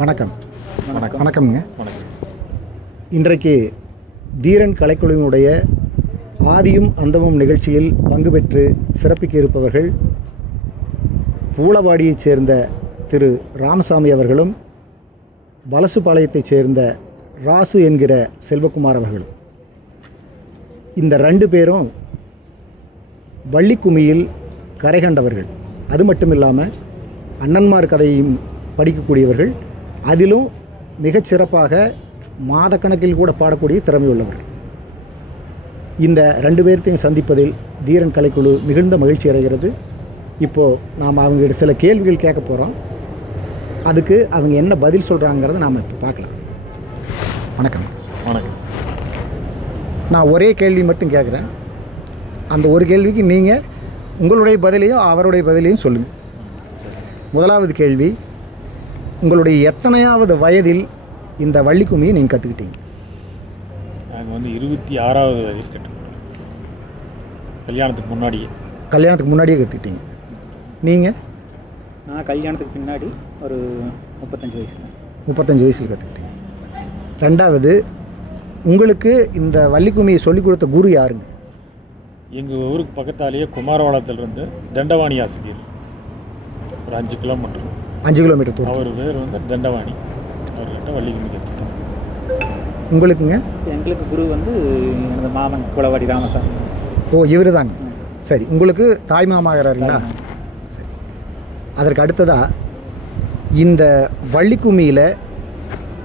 வணக்கம். வணக்கம்ங்க. இன்றைக்கு தீரன் கலைக்குழுவினுடைய ஆதியும் அந்தமும் நிகழ்ச்சியில் பங்கு பெற்று சிறப்பிக்க இருப்பவர்கள் பூளவாடியைச் சேர்ந்த திரு ராமசாமி அவர்களும் வலசுபாளையத்தைச் சேர்ந்த ராசு என்கிற செல்வகுமார் அவர்களும். இந்த 2 பேரும் வள்ளிக்கும்மியில் கரை கண்டவர்கள். அது மட்டும் இல்லாமல் அண்ணன்மார் கதையையும் படிக்கக்கூடியவர்கள், அதிலும் மிகச்சிறப்பாக மாதக்கணக்கில் கூட பாடக்கூடிய திறமை உள்ளவர்கள். இந்த 2 பேர்த்தையும் சந்திப்பதில் தீரன் கலைக்குழு மிகுந்த மகிழ்ச்சி அடைகிறது. இப்போது நாம் அவங்ககிட்ட சில கேள்விகள் கேட்க போகிறோம். அதுக்கு அவங்க என்ன பதில் சொல்கிறாங்கிறத நாம் இப்போ பார்க்கலாம். வணக்கம். வணக்கம். நான் ஒரே கேள்வி மட்டும் கேட்குறேன். அந்த ஒரு கேள்விக்கு நீங்கள் உங்களுடைய பதிலையும் அவருடைய பதிலையும் சொல்லுங்கள். முதலாவது கேள்வி, உங்களுடைய எத்தனையாவது வயதில் இந்த வள்ளிக்கும்மியை நீங்கள் கற்றுக்கிட்டீங்க? நாங்கள் வந்து 26வது வயதில் கற்றுக்கிட்டோம். கல்யாணத்துக்கு முன்னாடியே கற்றுக்கிட்டீங்க. நீங்கள்? நான் கல்யாணத்துக்கு பின்னாடி ஒரு 35 வயசில் கற்றுக்கிட்டீங்க. ரெண்டாவது, உங்களுக்கு இந்த வள்ளிக்கும்மியை சொல்லிக் கொடுத்த குரு யாருங்க? எங்கள் ஊருக்கு பக்கத்தாலேயே குமாரவாளத்திலிருந்து தண்டவாணி ஆசிரியர், ஒரு 5 கிலோமீட்டர் தூரம். அவர் பேர் வந்து தண்டவாணி. அவர்கிட்ட வள்ளிக்கும்மி கற்றுக்கிட்டோம். உங்களுக்குங்க? எங்களுக்கு குரு வந்து எனது மாமன் பூளவாடி ராமசாமி. ஓ, இவர் தாங்க. சரி, உங்களுக்கு தாய் மாமாகிறாருங்களா? சரி. அதற்கு அடுத்ததாக, இந்த வள்ளிக்கும்மியில்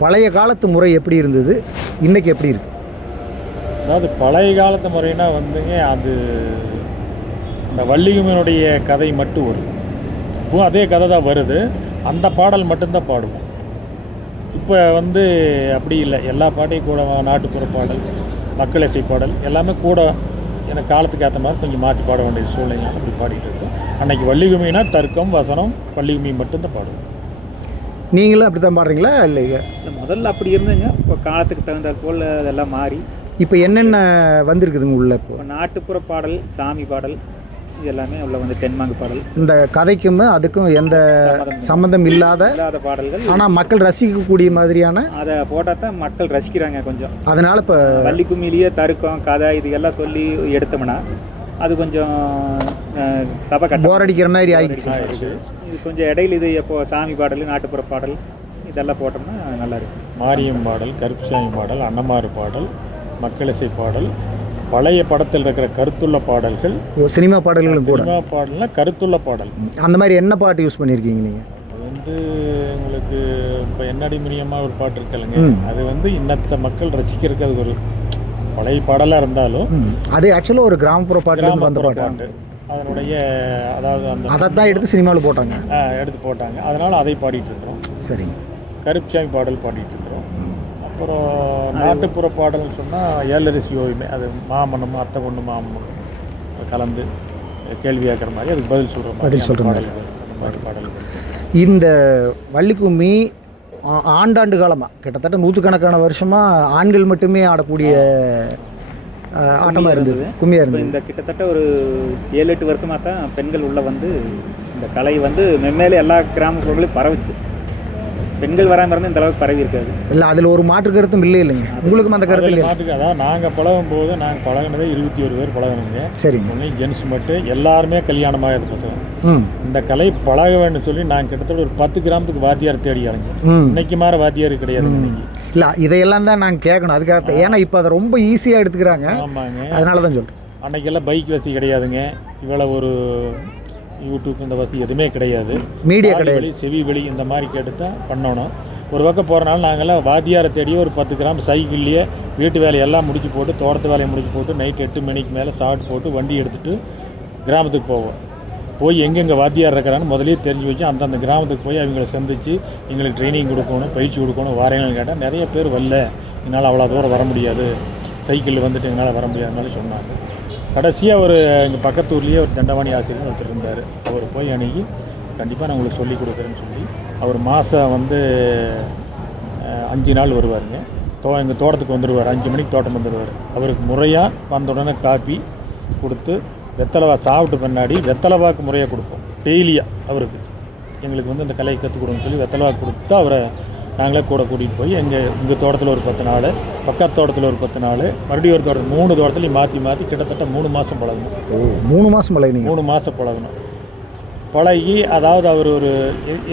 பழைய காலத்து முறை எப்படி இருந்தது, இன்றைக்கி எப்படி இருக்குது? அதாவது பழைய காலத்து முறைனா வந்துங்க, அது இந்த வள்ளிக்கும்மியினுடைய கதை மட்டும் வரும். இப்போது அதே கதை தான் வருது, அந்த பாடல் மட்டும்தான் பாடுவோம். இப்போ வந்து அப்படி இல்லை. எல்லா பாட்டையும் கூட நாட்டுப்புற பாடல், மக்கள் இசை பாடல் எல்லாமே கூட எனக்கு காலத்துக்கு ஏற்ற மாதிரி கொஞ்சம் மாற்றி பாட வேண்டிய சூழ்நிலை அப்படி பாடிட்டு இருக்கோம். அன்றைக்கி வள்ளிக்கும்மினா தர்க்கம், வசனம், வள்ளிக்கும்மி மட்டும்தான் பாடுவோம். நீங்களும் அப்படி தான் பாடுறீங்களா? இல்லைங்க, முதல்ல அப்படி இருந்துங்க. இப்போ காலத்துக்கு தகுந்த போல் அதெல்லாம் மாறி இப்போ என்னென்ன வந்திருக்குதுங்க உள்ள? இப்போ நாட்டுப்புற பாடல், சாமி பாடல், இது எல்லாமே உள்ள வந்து தென்மாங்கு பாடல். இந்த கதைக்கும் அதுக்கும் எந்த சம்மந்தம் இல்லாத பாடல்கள், ஆனால் மக்கள் ரசிக்கக்கூடிய மாதிரியான, அதை போட்டால் தான் மக்கள் ரசிக்கிறாங்க கொஞ்சம். அதனால் இப்போ வள்ளிக்கும்மியிலேயே தருக்கம், கதை இது எல்லாம் சொல்லி எடுத்தோம்னா அது கொஞ்சம் சபை கட்ட போர் அடிக்கிற மாதிரி ஆகிடுச்சு. இது கொஞ்சம் இடையில இது எப்போது சாமி பாடல், நாட்டுப்புற பாடல் இதெல்லாம் போட்டோம்னா நல்லாயிருக்கும். மாரியம் பாடல், கருப்புசாமி பாடல், அன்னமாறு பாடல், மக்கள் இசை பாடல், பழைய படத்தில் இருக்கிற கருத்துள்ள பாடல்கள், சினிமா பாடல்களும் கூட. சினிமா பாடல்னா கருத்துள்ள பாடல். அந்த மாதிரி என்ன பாட்டு யூஸ் பண்ணியிருக்கீங்க நீங்கள்? அது வந்து உங்களுக்கு இப்போ என்னடி முனியமாக ஒரு பாட்டு இருக்குல்லைங்க, அது வந்து இன்னத்த மக்கள் ரசிக்கிறதுக்கு அது ஒரு பழைய பாடலாக இருந்தாலும் அது ஆக்சுவலாக ஒரு கிராமப்புற பாட்டு வந்த பாட்டு. அதனுடைய அதாவது அதை தான் எடுத்து சினிமாவில் போட்டாங்க. அதனால் அதை பாடிட்டு இருக்கிறோம். சரிங்க. கருப்புசாமி பாடல் பாடிட்டு இருக்கிறோம். அப்புறம் நாட்டுப்புற பாடல்னு சொன்னால் ஏழரிசி ஓய்மை, அது மாமனம், அத்தை கொண்டு மாமனம் கலந்து கேள்வி கேட்குற மாதிரி அதுக்கு பதில் சொல்கிற மாதிரி அந்த மாதிரி பாடல்கள். இந்த வள்ளிக்கும்மி ஆண்டாண்டு காலமாக கிட்டத்தட்ட 100கணக்கான வருஷமாக ஆண்கள் மட்டுமே ஆடக்கூடிய ஆட்டமாக இருந்தது, கும்மியாக இருந்தது. இந்த கிட்டத்தட்ட ஒரு 7-8 வருஷமாக தான் பெண்கள் உள்ளே வந்து இந்த கலை வந்து மென்மேலே எல்லா கிராமப்புறங்களையும் பரவுச்சு. பெண்கள் வராமல் இருந்து இந்த அளவுக்கு பரவி இருக்காது. இல்லை, அதில் ஒரு மாற்று கருத்தும் இல்லைங்க. உங்களுக்கும் அந்த கருத்து இல்லை? மாட்டுக்கு அதான் நாங்கள் பழகும் போது நாங்கள் பழகினதே 21 பேர் பழகணுங்க. சரிங்க. ஒன்லி ஜென்ஸ் மட்டும், எல்லாருமே கல்யாணமாக இருந்த பசங்க. இந்த கலை பழக வேண்டும் சொல்லி நாங்கள் கிட்டத்தட்ட ஒரு 10 கிராமத்துக்கு வாத்தியார் தேடி இறங்க. இன்னைக்கு மாதிரி வாத்தியார் கிடையாது. இல்லை, இதையெல்லாம் தான் நாங்கள் கேட்கணும். அதுக்காக, ஏன்னா இப்போ அதை ரொம்ப ஈஸியாக எடுத்துக்கிறாங்க. ஆமாங்க, அதனால தான் சொல்கிறேன். அன்னைக்கெல்லாம் பைக் வசதி கிடையாதுங்க. இவ்வளோ ஒரு யூடியூப் இந்த வசதி எதுவுமே கிடையாது. மீடியா கிடையாது. செவி வெளி இந்த மாதிரி கேட்டு தான் பண்ணணும். ஒரு பக்கம் போகிறனால நாங்கள்லாம் வாத்தியாரை தேடி ஒரு 10 கிராம் சைக்கிள்லேயே வீட்டு வேலையெல்லாம் முடிச்சு போட்டு, தோட்டத்து வேலையை முடிச்சு போட்டு, நைட் 8 மணிக்கு மேலே சாப்பிட்டு போட்டு வண்டி எடுத்துகிட்டு கிராமத்துக்கு போவோம். போய் எங்கெங்கே வாத்தியார் இருக்கிறான்னு முதலே தெரிஞ்சு வச்சு அந்தந்த கிராமத்துக்கு போய் அவங்கள சந்தித்து எங்களுக்கு ட்ரைனிங் கொடுக்கணும், பயிற்சி கொடுக்கணும். வாரேன்னு கேட்டால் நிறைய பேர் வரல, என்னால் அவ்வளோ தூரம் வர முடியாது, சைக்கிளில் வந்துட்டு என்னால் வர முடியாதுனால சொன்னாங்க. கடைசியாக ஒரு எங்கள் பக்கத்தூர்லேயே ஒரு தண்டவாணி ஆசிரியர் ஒருத்தர் இருந்தார். அவர் போய் அன்றைக்கி கண்டிப்பாக நான் உங்களுக்கு சொல்லிக் கொடுக்குறேன்னு சொல்லி அவர் மாதம் வந்து 5 நாள் வருவாருங்க. எங்கள் தோட்டத்துக்கு வந்துடுவார். 5 மணிக்கு தோட்டம் வந்துடுவார். அவருக்கு முறையாக வந்த உடனே காப்பி கொடுத்து வெத்தலைவா சாப்பிட்டு பின்னாடி வெத்தலைவாக்கு முறையாக கொடுப்போம் டெய்லியாக. அவருக்கு எங்களுக்கு வந்து இந்த கலையை கற்றுக் கொடுன்னு சொல்லி வெத்தலைவாக்கு கொடுத்து அவரை நாங்களே கூட கூட்டிகிட்டு போய் எங்கள் தோட்டத்தில் ஒரு 10 நாள், பக்கத்து தோட்டத்தில் ஒரு 10 நாள், மறுபடியும் ஒரு தோட்டம் 3 தோட்டத்துலையும் மாற்றி கிட்டத்தட்ட 3 மாதம் பழகணும். 3 மாதம் பழகினீங்க? 3 மாதம் பழகணும். பழகி அதாவது அவர்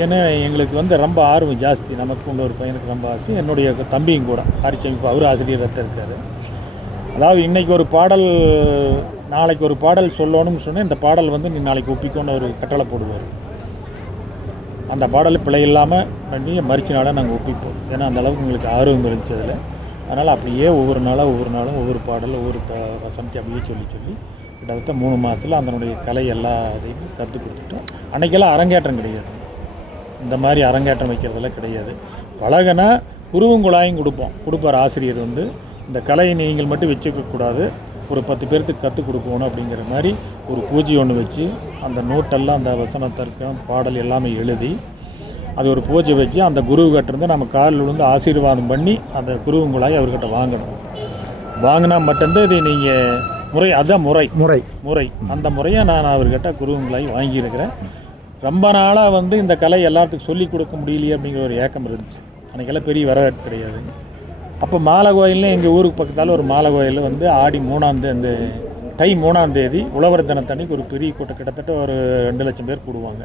ஏன்னா எங்களுக்கு வந்து ரொம்ப ஆர்வம் ஜாஸ்தி. நமக்கு இன்னொரு பையனுக்கு ரொம்ப ஆசை. என்னுடைய தம்பியும் கூட ஆரிச்சமைப்பு, அவர் ஆசிரியர் இருக்கார். அதாவது இன்றைக்கி ஒரு பாடல், நாளைக்கு ஒரு பாடல் சொல்லணும்னு சொன்னால் இந்த பாடல் வந்து நீ நாளைக்கு ஒப்பிக்கோன்னு ஒரு கட்டளை போடுவார். அந்த பாடல் பிழை இல்லாமல் பண்ணி மறிச்சினால நாங்கள் ஒப்பிப்போம். ஏன்னா அந்தளவுக்கு எங்களுக்கு ஆர்வம் இருந்துச்சு அதில். அதனால் அப்படியே ஒவ்வொரு நாளும் ஒவ்வொரு பாடல் ஒவ்வொரு வசனத்தை அப்படியே சொல்லி கிட்டத்தட்ட 3 மாதத்தில் அதனுடைய கலை எல்லாத்தையும் கற்றுக் கொடுத்துட்டோம். அன்றைக்கெல்லாம் அரங்கேற்றம் கிடையாது. இந்த மாதிரி அரங்கேற்றம் வைக்கிறதெல்லாம் கிடையாது. பழகினா குருவுங்குழாயும் கொடுப்பார் ஆசிரியர். வந்து இந்த கலையை நீங்கள் மட்டும் வச்சுக்கக்கூடாது, ஒரு 10 பேர்த்துக்கு கற்றுக் கொடுக்கணும் அப்படிங்கிற மாதிரி ஒரு பூஜை ஒன்று வச்சு அந்த நோட்டெல்லாம் அந்த வசனத்திற்கும் பாடல் எல்லாமே எழுதி அது ஒரு பூஜை வச்சு அந்த குருக்கிட்டேருந்து நம்ம காலில் விழுந்து ஆசீர்வாதம் பண்ணி அந்த குருவுங்களாய் அவர்கிட்ட வாங்கினா மட்டும்தான் இது நீங்கள் அதுதான் முறை அந்த முறையை நான் அவர்கிட்ட குருவுங்களாய் வாங்கியிருக்கிறேன். ரொம்ப நாளாக வந்து இந்த கலை எல்லாத்துக்கும் சொல்லிக் கொடுக்க முடியலையே அப்படிங்கிற ஒரு ஏக்கம் இருந்துச்சு. அன்றைக்கெல்லாம் பெரிய வரவேற்பு கிடையாது. அப்போ மாலை கோயிலில் எங்கள் ஊருக்கு பக்கத்தால் ஒரு மாலை கோயிலில் வந்து ஆடி 3ஆம் தேதி, தை 3ஆம் தேதி உழவர் தினத்தன்னைக்கு ஒரு பெரிய கூட்டம், கிட்டத்தட்ட ஒரு 2 லட்சம் பேர் கூடுவாங்க.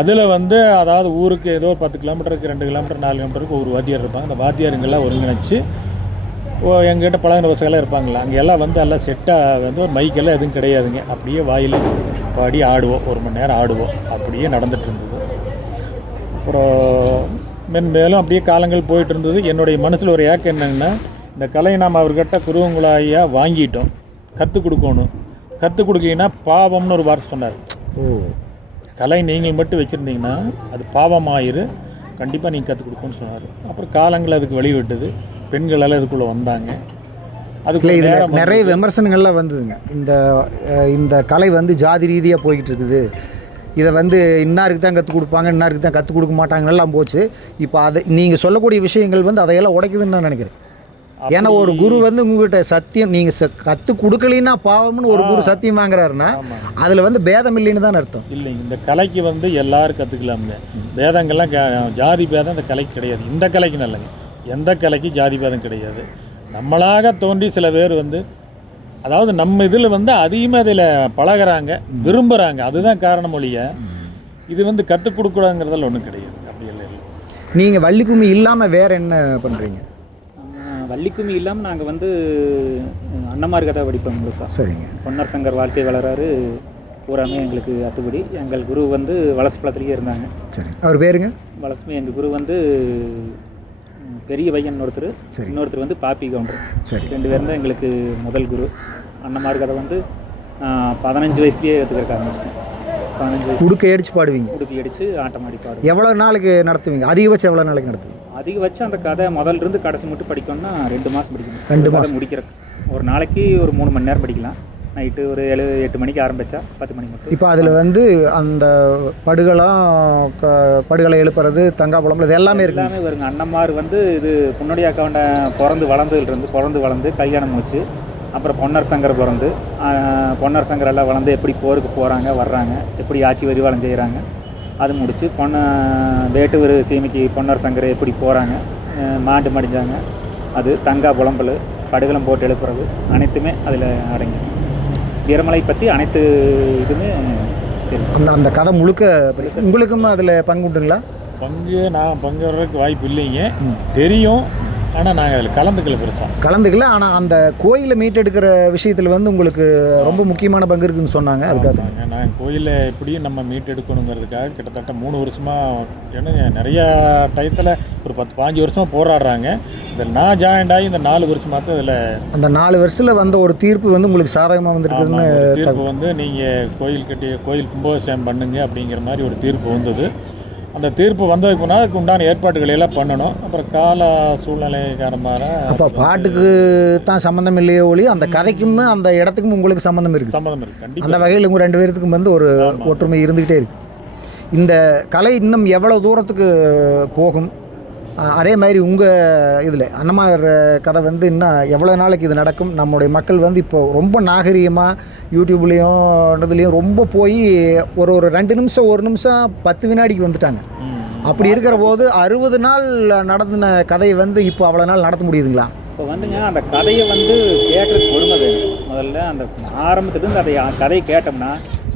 அதில் வந்து அதாவது ஊருக்கு ஏதோ 10 கிலோமீட்டருக்கு 2 கிலோமீட்டர் 4 கிலோமீட்டருக்கு ஒரு வாத்தியார் இருப்பாங்க. அந்த வாத்தியாருங்கெல்லாம் ஒருங்கிணைச்சு எங்ககிட்ட பழகின பசங்கள்லாம் இருப்பாங்களா, அங்கே எல்லாம் வந்து எல்லாம் செட்டாக வந்து ஒரு மைக்கெல்லாம் எதுவும் கிடையாதுங்க. அப்படியே வாயில் பாடி ஆடுவோம், 1 மணி நேரம் ஆடுவோம். அப்படியே நடந்துகிட்டு இருந்தது. அப்புறம் மேலும் அப்படியே காலங்கள் போயிட்டு இருந்தது. என்னுடைய மனசில் ஒரு ஏக்கம் என்னென்னா, இந்த கலையை நாம் அவர்கிட்ட குருவுங்களாயாக வாங்கிட்டோம், கற்றுக் கொடுக்கணும். கற்றுக் கொடுக்கீங்கன்னா பாவம்னு ஒரு வார்த்தை சொன்னார். கலை நீங்கள் மட்டும் வச்சுருந்தீங்கன்னா அது பாவமாயிரு, கண்டிப்பாக நீங்கள் கற்றுக் கொடுக்கணும்னு சொன்னார். அப்புறம் காலங்கள் அதுக்கு வழிவிட்டது. பெண்களெல்லாம் இதுக்குள்ளே வந்தாங்க. அதுக்குள்ளே இதில் நிறைய விமர்சனங்கள்லாம் வந்ததுங்க. இந்த கலை வந்து ஜாதி ரீதியாக போய்கிட்டு இருக்குது, இதை வந்து இன்னாருக்கு தான் கற்றுக் கொடுப்பாங்க, இன்னாருக்கு தான் கற்றுக் கொடுக்க மாட்டாங்கன்னெல்லாம் போச்சு. இப்போ அதை நீங்கள் சொல்லக்கூடிய விஷயங்கள் வந்து அதையெல்லாம் உடைக்குதுன்னு நான் நினைக்கிறேன். ஏன்னா ஒரு குரு வந்து உங்கள்கிட்ட சத்தியம், நீங்கள் கற்றுக் கொடுக்கலின்னா பாவம்னு ஒரு குரு சத்தியம் வாங்குறாருன்னா அதில் வந்து பேதம் இல்லைன்னு தான் அர்த்தம். இல்லைங்க, இந்த கலைக்கு வந்து எல்லோரும் கற்றுக்கலாமுங்க. பேதங்கள்லாம் ஜாதி பேதம் இந்த கலைக்கு கிடையாது. இந்த கலைக்கு நல்லங்க, எந்த கலைக்கு ஜாதி பேதம் கிடையாது. நம்மளாக தோன்றி சில பேர் வந்து அதாவது நம்ம இதில் வந்து அதிகமாக இதில் பழகிறாங்க, விரும்புகிறாங்க. அதுதான் காரணம் ஒழிய இது வந்து கற்றுக் கொடுக்குறாங்கிறதெல்லாம் ஒன்றும் கிடையாது. அப்படி இல்லை. நீங்கள் வள்ளிக்கும்மி இல்லாமல் வேறு என்ன பண்ணுறீங்க? வள்ளிக்கும்மி இல்லாமல் நாங்கள் வந்து அன்னமார் கதை படிப்போம் முழுசா. சரிங்க. பொன்னர் சங்கர் வாழ்க்கை வளராரு பூராமே எங்களுக்கு அத்துப்படி. எங்கள் குரு வந்து வலசப்பழத்திலேயே இருந்தாங்க. சரி. அவர் பேருங்க? வலசுமே. எங்கள் குரு வந்து பெரிய பையன் ஒருத்தர், இன்னொருத்தர் வந்து பாப்பி கவுண்டர். சரி. 2 பேர் தான் எங்களுக்கு முதல் குரு. அன்னமார் கதை வந்து 15 வயசுலேயே கற்றுக்கிறக்க ஆரம்பிச்சிட்டேன். 15 வயசு உடுக்கை அடித்து பாடுவீங்க? உடுக்கை அடித்து ஆட்டம் ஆடி பாடுவோம். எவ்வளோ நாளைக்கு நடத்துவீங்க? அதிகபட்சம் எவ்வளோ நாளைக்கு நடத்துவீங்க? அதிகபட்சம் அந்த கதை முதல்லிருந்து கடைசி மட்டும் படிக்கணும்னா 2 மாதம் படிக்கணும். 2 மாதம் முடிக்கிறக்கு. ஒரு நாளைக்கு ஒரு 3 மணி நேரம் படிக்கலாம். நைட்டு ஒரு 7-8 மணிக்கு ஆரம்பித்தா 10 மணி மட்டும். இப்போ அதில் வந்து அந்த படுகளை எழுப்புறது, தங்காபுலம், இது எல்லாமே வருங்க. அன்னமார் வந்து இது பொன்னுடைய அக்கௌண்ட பிறந்து வளர்ந்து கல்யாணம் வச்சு, அப்புறம் பொன்னர் சங்கர் பொன்னர் சங்கர் எல்லாம் வளர்ந்து எப்படி போருக்கு போகிறாங்க வர்றாங்க, எப்படி ஆட்சி வரிவாளம் செய்கிறாங்க, அது முடித்து வேட்டுவர் சீமைக்கு பொன்னர் சங்கர் எப்படி போகிறாங்க, மாண்டு மடிஞ்சாங்க, அது தங்கா புலம்பல், படுகளம் போட்டு எழுப்புறது அனைத்துமே அதில் அடங்கி. வீரமலை பற்றி அனைத்து இதுவுமே தெரியும். அந்த கதை முழுக்க உங்களுக்கும் அதில் பங்கு உண்டுங்களா? நான் பங்கு வர்றதுக்கு வாய்ப்பு இல்லைங்க. தெரியும், ஆனால் நாங்கள் அதில் கலந்துக்கல. ஆனால் அந்த கோயிலை மீட்டெடுக்கிற விஷயத்தில் வந்து உங்களுக்கு ரொம்ப முக்கியமான பங்கு இருக்குதுன்னு சொன்னாங்க. அதுக்காக நான் கோயிலை எப்படியும் நம்ம மீட்டெடுக்கணுங்கிறதுக்காக கிட்டத்தட்ட 3 வருஷமாக, ஏன்னா நிறையா டயத்தில் ஒரு 10-15 வருஷமாக போராடுறாங்க. இதில் நான் ஜாயின்ட் ஆகி இந்த 4 வருஷமாக தான் இதில் அந்த 4 வருஷத்தில் வந்த ஒரு தீர்ப்பு வந்து உங்களுக்கு சாதகமாக வந்துருக்குதுன்னு. தீர்ப்பு வந்து நீங்கள் கோயில் கும்பாபிஷேகம் பண்ணுங்க அப்படிங்கிற மாதிரி ஒரு தீர்ப்பு வந்தது. அந்த தீர்ப்பு வந்ததுக்கு முன்னால் அதுக்கு உண்டான ஏற்பாடுகளை எல்லாம் பண்ணணும். அப்புறம் கால சூழ்நிலை காரணமாக அப்போ பாட்டுக்கு தான் சம்மந்தம் இல்லையோ ஒளி அந்த கதைக்கும் அந்த இடத்துக்கும் உங்களுக்கு சம்மந்தம் இருக்குது. கண்டிப்பாக. அந்த வகையில் உங்கள் 2 பேர்த்துக்கும் வந்து ஒரு ஒற்றுமை இருந்துக்கிட்டே இருக்குது. இந்த கலை இன்னும் எவ்வளோ தூரத்துக்கு போகும்? அதே மாதிரி உங்கள் இதில் அன்னமார் கதை வந்து இன்னும் எவ்வளோ நாளைக்கு இது நடக்கும்? நம்முடைய மக்கள் வந்து இப்போ ரொம்ப நாகரீகமாக யூடியூப்லேயும் இதுலேயும் ரொம்ப போய் ஒரு 2 நிமிஷம் 1 நிமிஷம் 10 வினாடிக்கு வந்துட்டாங்க. அப்படி இருக்கிற போது 60 நாள் நடத்தின கதையை வந்து இப்போ அவ்வளோ நாள் நடத்த முடியுதுங்களா? இப்போ வந்துங்க அந்த கதையை வந்து கேட்குறதுக்கு பொறுமை வேணும். முதல்ல அந்த ஆரம்பத்துலேருந்து அதை கதையை கேட்டோம்னா,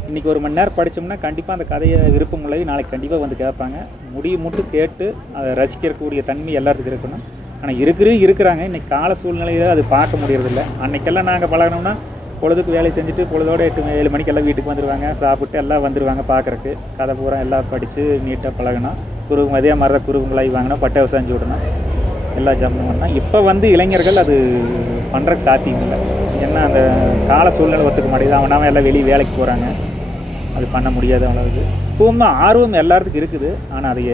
இன்றைக்கி 1 மணி நேரம் படித்தோம்னா கண்டிப்பாக அந்த கதையை விருப்பம் உள்ளது நாளைக்கு கண்டிப்பாக வந்து கேட்பாங்க. முடிய மட்டும் கேட்டு அதை ரசிக்கக்கூடிய தன்மை எல்லாத்துக்கும் இருக்கணும். ஆனால் இருக்கிறாங்க இன்றைக்கி கால சூழ்நிலையில் அது பார்க்க முடியறதில்ல. அன்றைக்கெல்லாம் நாங்கள் பழகினோம்னா பொழுதுக்கு வேலை செஞ்சுட்டு பொழுதோட 7 மணிக்கு எல்லாம் வீட்டுக்கு வந்துடுவாங்க, சாப்பிட்டு எல்லாம் வந்துடுவாங்க பார்க்குறக்கு. கதை பூரா எல்லாம் படித்து நீட்டாக பழகணும். குருவும் அதே மாதிரி தான் குருவுங்களாகி வாங்கினோம், பட்டை செஞ்சு விடணும், எல்லா ஜம்மும் பண்ணால். இப்போ வந்து இளைஞர்கள் அது பண்ணுறக்கு சாத்தியம் இல்லை. ஏன்னா அந்த கால சூழ்நிலை ஒத்துக்க மாட்டேங்குது. அவனாமல் எல்லாம் வெளியே வேலைக்கு போகிறாங்க, அது பண்ண முடியாது. அவ்வளவு இப்பவும் ஆர்வம் எல்லாத்துக்கும் இருக்குது, ஆனால் அதை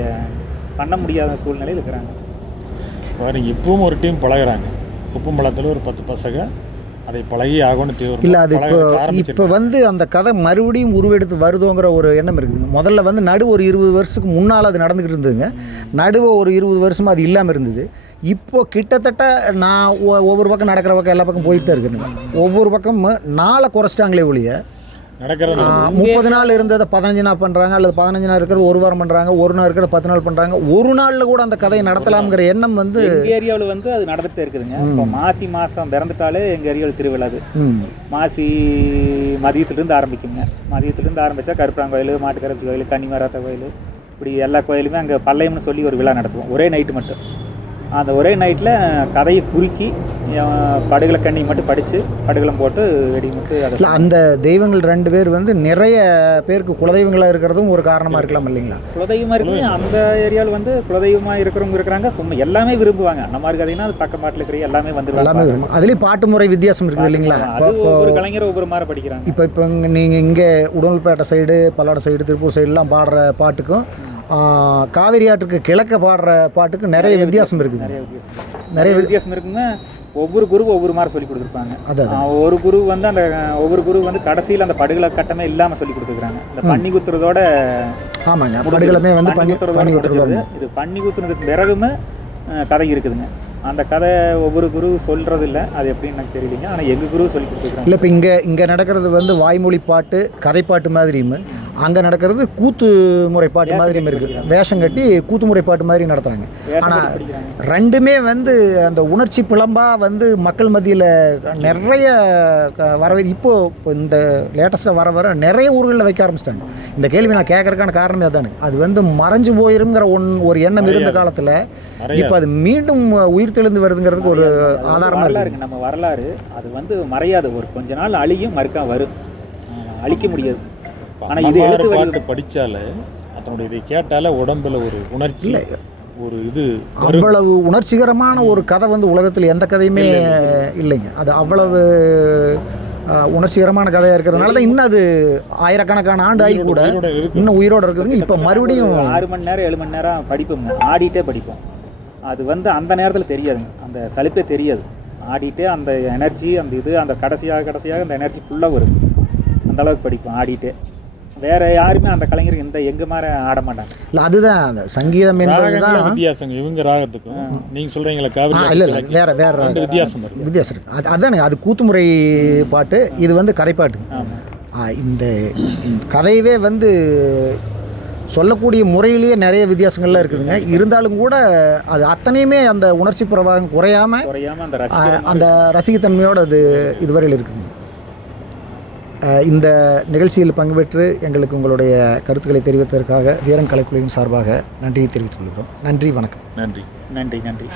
பண்ண முடியாத சூழ்நிலையில் இருக்கிறாங்க. பாருங்க, இப்பவும் ஒரு டீம் பழகுறாங்க. குப்பம்பழத்தில் ஒரு 10 பசங்க அதை பழகி ஆகணும் தீவிரம் இல்லை. அது இப்போ வந்து அந்த கதை மறுபடியும் உருவெடுத்து வருதோங்கிற ஒரு எண்ணம் இருக்குதுங்க. முதல்ல வந்து ஒரு 20 வருஷத்துக்கு முன்னால் அது நடந்துக்கிட்டு இருந்ததுங்க. நடுவே ஒரு 20 வருஷமாக அது இல்லாமல் இருந்தது. இப்போது கிட்டத்தட்ட நான் ஒவ்வொரு பக்கம் நடக்கிற பக்கம் எல்லா பக்கம் போயிட்டு தான் இருக்குதுங்க. ஒவ்வொரு பக்கமும் நாளை குறைச்சிட்டாங்களே ஒழிய நடக்கிறது 30 நாள் இருந்ததை 15 நாள் பண்ணுறாங்க, அல்லது 15 நாள் இருக்கிறது 1 வாரம் பண்ணுறாங்க, 1 நாள் இருக்கிறது 10 நாள் பண்ணுறாங்க. ஒரு நாளில் கூட அந்த கதையை நடத்தலாம்ங்கிற எண்ணம் வந்து எங்கள் ஏரியாவில் வந்து அது நடந்துகிட்டே இருக்குதுங்க. இப்போ மாசி மாதம் பிறந்துட்டாலே எங்கள் ஏரியாவில் திருவிழா. மாசி மதியத்துலேருந்து ஆரம்பிக்குங்க. மதியத்துலேருந்து ஆரம்பித்தா கருப்பராங்கோயில், மாட்டுக்கரத்து கோயில், கன்னிமாராத்த கோயில், இப்படி எல்லா கோயிலுமே அங்கே பள்ளையம்னு சொல்லி ஒரு விழா நடத்துவோம். ஒரே நைட்டு மட்டும். அந்த ஒரே நைட்டில் கதையை குறுக்கி படுகளை கண்ணி மட்டும் படித்து படுகளம் போட்டு வெடி மட்டும் அதை அந்த தெய்வங்கள் 2 பேர் வந்து நிறைய பேருக்கு குலதெய்வங்களாக இருக்கிறதும் ஒரு காரணமாக இருக்கலாம் இல்லைங்களா? குலதெய்வமாக இருக்குது. அந்த ஏரியாவில் வந்து குலதெய்வமாக இருக்கிறவங்க இருக்கிறாங்க. சும்மா எல்லாமே விரும்புவாங்க. அந்த மாதிரி கதைன்னா அது பக்கம் பாட்டில் இருக்கிற எல்லாமே வந்து எல்லாமே விரும்பும். அதுலேயும் பாட்டு முறை வித்தியாசம் இருக்குது இல்லைங்களா? அது ஒவ்வொரு கலைஞர் ஒவ்வொரு மாதிரி படிக்கிறாங்க. இப்போ நீங்கள் இங்கே உடல்பேட்டை சைடு, பல்லடம் சைடு, திருப்பூர் சைடுலாம் பாடுற பாட்டுக்கும் காவிரி ஆற்றுக்கு கிழக்க பாடுற பாட்டுக்கு நிறைய வித்தியாசம் இருக்குது. நிறைய வித்தியாசம் இருக்குங்க. ஒவ்வொரு குரு ஒவ்வொரு மாதிரி சொல்லி கொடுத்துருப்பாங்க. ஒரு குரு வந்து அந்த ஒவ்வொரு குரு வந்து கடைசியில் அந்த படுகளை கட்டமே இல்லாமல் சொல்லி கொடுத்துருக்காங்க. இந்த பண்ணி குத்துறதோட ஆமாங்க, படுகளமே வந்து பண்ணி குத்துறதோட இது பண்ணி குத்துறதுக்கு பிறகுமே கதை இருக்குதுங்க. அந்த கதை ஒவ்வொரு குரு சொல்கிறது இல்லை, அது எப்படின்னு எனக்கு தெரியலைங்க. ஆனால் எங்கள் குரு சொல்லி கொடுத்துருக்காங்க. இல்லை, இப்போ இங்கே நடக்கிறது வந்து வாய்மொழி பாட்டு, கதைப்பாட்டு மாதிரியும், அங்கே நடக்கிறது கூத்து முறை பாட்டு மாதிரியும் இருக்குது. வேஷம் கட்டி கூத்து முறை பாட்டு மாதிரி நடத்துகிறாங்க. ஆனால் 2மே வந்து அந்த உணர்ச்சி பிளம்பாக வந்து மக்கள் மத்தியில் நிறைய இப்போது இந்த லேட்டஸ்ட்டாக வர நிறைய ஊர்களில் வைக்க ஆரம்பிச்சிட்டாங்க. இந்த கேள்வி நான் கேட்கறதுக்கான காரணமே அதானு. அது வந்து மறைஞ்சு போயிருங்கிற ஒரு எண்ணம் இருந்த காலத்தில் இப்போ அது மீண்டும் உயிர் தெளிந்து வருதுங்கிறதுக்கு ஒரு ஆதாரமாக இருக்குது. நம்ம வரலாறு அது வந்து மறையாது. ஒரு கொஞ்ச நாள் அழியும், மறுக்கா வரும், அழிக்க முடியாது. ஆனால் இது எழுத்து படித்தாலே அதனுடைய இதை கேட்டாலே உடம்புல ஒரு உணர்ச்சி, ஒரு இது அவ்வளவு உணர்ச்சிகரமான ஒரு கதை வந்து உலகத்தில் எந்த கதையுமே இல்லைங்க. அது அவ்வளவு உணர்ச்சிகரமான கதையாக இருக்கிறதுனால தான் இன்னும் அது ஆயிரக்கணக்கான ஆண்டு ஆகி கூட இன்னும் உயிரோடு இருக்குதுங்க. இப்போ மறுபடியும் 6 மணி நேரம் 7 மணி நேரம் படிப்போங்க, ஆடிட்டே படிப்போம். அது வந்து அந்த நேரத்தில் தெரியாதுங்க, அந்த சலிப்பே தெரியாது. ஆடிட்டே அந்த எனர்ஜி, அந்த இது அந்த கடைசியாக அந்த எனர்ஜி ஃபுல்லாக வரும். அந்த அளவுக்கு படிப்போம் ஆடிட்டே. வேற யாருமே அந்த கலைஞருக்கு எங்க மாதிரி ஆட மாட்டாங்க. இல்லை, அதுதான் அந்த சங்கீதம் என்பதுதான் வித்தியாசம். இவங்க ராகத்துக்கும் நீங்கள் சொல்கிறீங்களா காவிரி? இல்லை, வேற வித்தியாசம் இருக்குது. அதுதானுங்க, அது கூத்துமுறை பாட்டு, இது வந்து கதைப்பாட்டு. இந்த கதையவே வந்து சொல்லக்கூடிய முறையிலேயே நிறைய வித்தியாசங்கள்லாம் இருக்குதுங்க. இருந்தாலும் கூட அது அத்தனையுமே அந்த உணர்ச்சி பிரவாகம் குறையாமல் அந்த ரசிகத்தன்மையோடு அது இதுவரையில் இருக்குதுங்க. இந்த நிகழ்ச்சியில் பங்கு பெற்று எங்களுக்கு உங்களுடைய கருத்துக்களை தெரிவித்ததற்காக வீரன் கலைக்குழுவின் சார்பாக நன்றியை தெரிவித்துக் கொள்கிறோம். நன்றி, வணக்கம். நன்றி. நன்றி.